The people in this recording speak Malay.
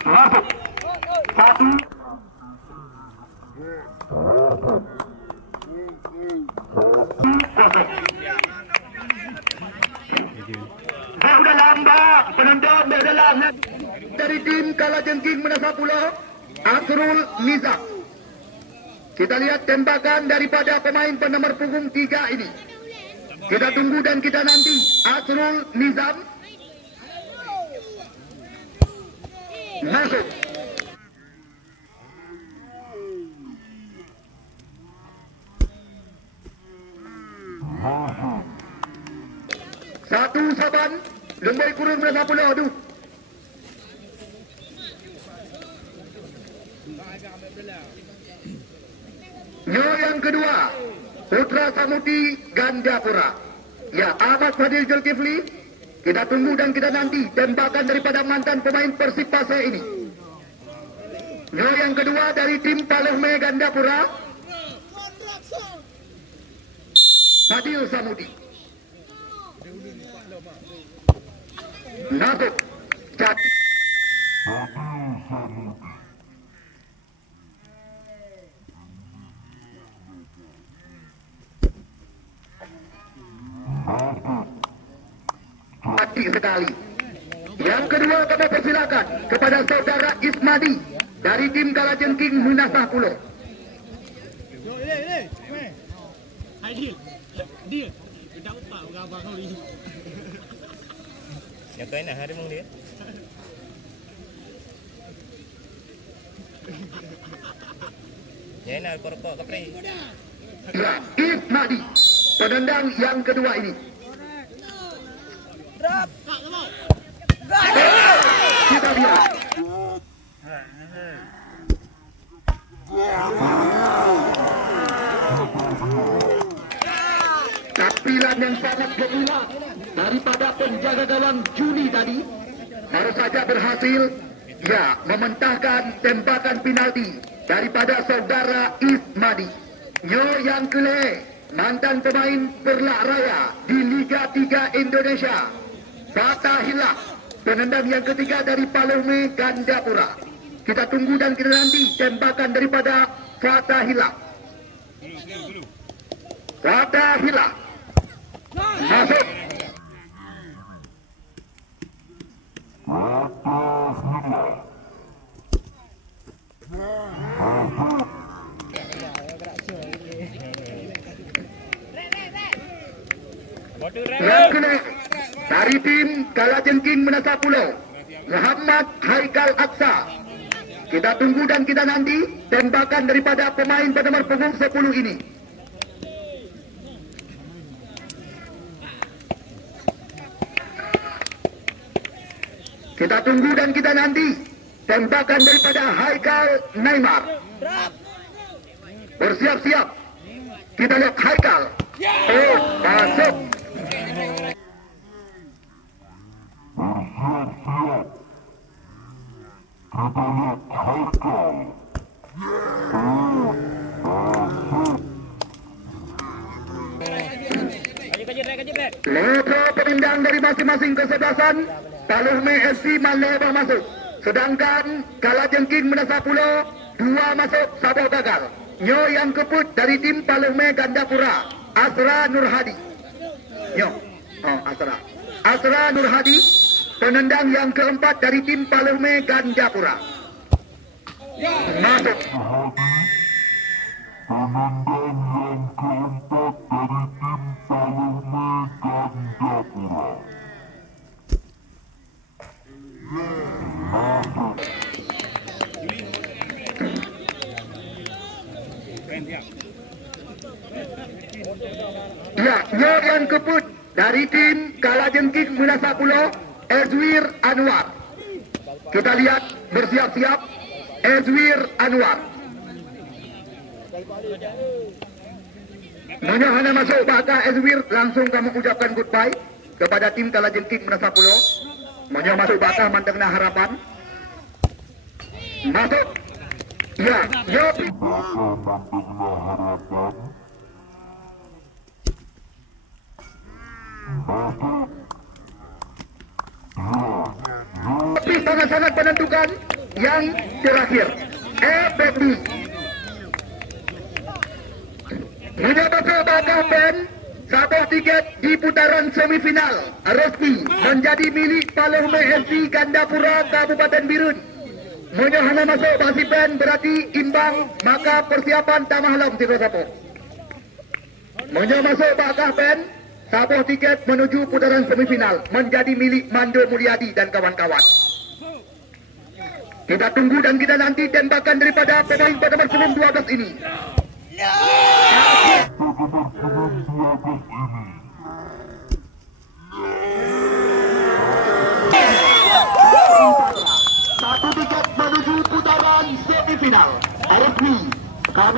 Masuk. Satu. Udah lambat, penonton dah dalam. Dari tim Kalajengking Menasa Pulau, Asrul Nizam. Kita lihat tembakan daripada pemain penomor punggung 3 ini. Kita tunggu dan kita nanti. Asrul Nizam. Masuk. Satu saban. Lembai kurung Menasa Pulau. Aduh. Nyo yang kedua, Putra Samudi Gandapura. Ya, Ahmad Fadil Zulkifli. Kita tunggu dan kita nanti tembakan daripada mantan pemain Persib Pasir ini. Nyo yang kedua dari tim Paluhme Gandapura, Fadil Samudi. Nasuk Cat. Mati sekali. Yang kedua kami persilakan kepada saudara Ismadi dari tim Kalajengking Menasa Pulau. Dia dah upah berapa kali. Yang tu enak hari mung dia. Ya enak korpok kapri. Ya, Ismadi penendang yang kedua ini. Drop. Kita lihat. Tampilan yang sangat gemilang daripada penjaga gawang Juni tadi baru saja berhasil mementahkan tembakan penalti daripada saudara Ismadi. Nyo yang kele, mantan pemain Perlak Raya di Liga 3 Indonesia. Fatah Hilak, penendang yang ketiga dari Paluhme Gandapura. Kita tunggu dan kita nanti tembakan daripada Fatah Hilak. Fatah Hilak. Masuk. Yang kena dari tim Kalajengking Menasa Pulau, Muhammad Haikal Aksa. Kita tunggu dan kita nanti tembakan daripada pemain penomor punggung 10 ini. Kita tunggu dan kita nanti tembakan daripada Haikal Neymar. Bersiap-siap. Kita lihat Haikal. Oh, masuk. Bersiap-siap. Kita lihat Haikal. Oh, masuk. Logo penendang dari masing-masing kesebelasan. Paluhme FC Maleba masuk. Sedangkan Kalajengking Menasa Pulau 2 masuk, 1 gagal. Nyo yang keput dari tim Paluhme Gandapura, Asra Nurhadi. Nyo, Asra Nurhadi, penendang yang keempat dari tim Paluhme Gandapura. Masuk. Penendang yang keempat dari tim Paluhme Gandapura. Masuk. Ya, yang keput dari tim Kalajengking Menasa Pulau, Ezwir Anwar. Kita lihat bersiap-siap Ezwir Anwar. Nyonya hanya masuk bakal Ezwir, langsung kamu ucapkan goodbye kepada tim Kalajengking Menasa Pulau. Nyonya masuk bakal mantengna harapan. Masuk. Ya, Yopi. Mantengna harapan. Masuk. Yopi sangat-sangat menentukan yang terakhir. FB menyebabkan bakal pen sabah tiket di putaran semifinal resmi menjadi milik Paloh FC Gandapura Kabupaten Birun. Menyahana masuk basi pen berarti imbang, maka persiapan tak malam tidak sapo. Masuk bakal pen sabah tiket menuju putaran semifinal menjadi milik Mando Mulyadi dan kawan-kawan. Kita tunggu dan kita nanti tembakan daripada pemain pada nomor 12 ini. Satu tiket menuju putaran semifinal resmi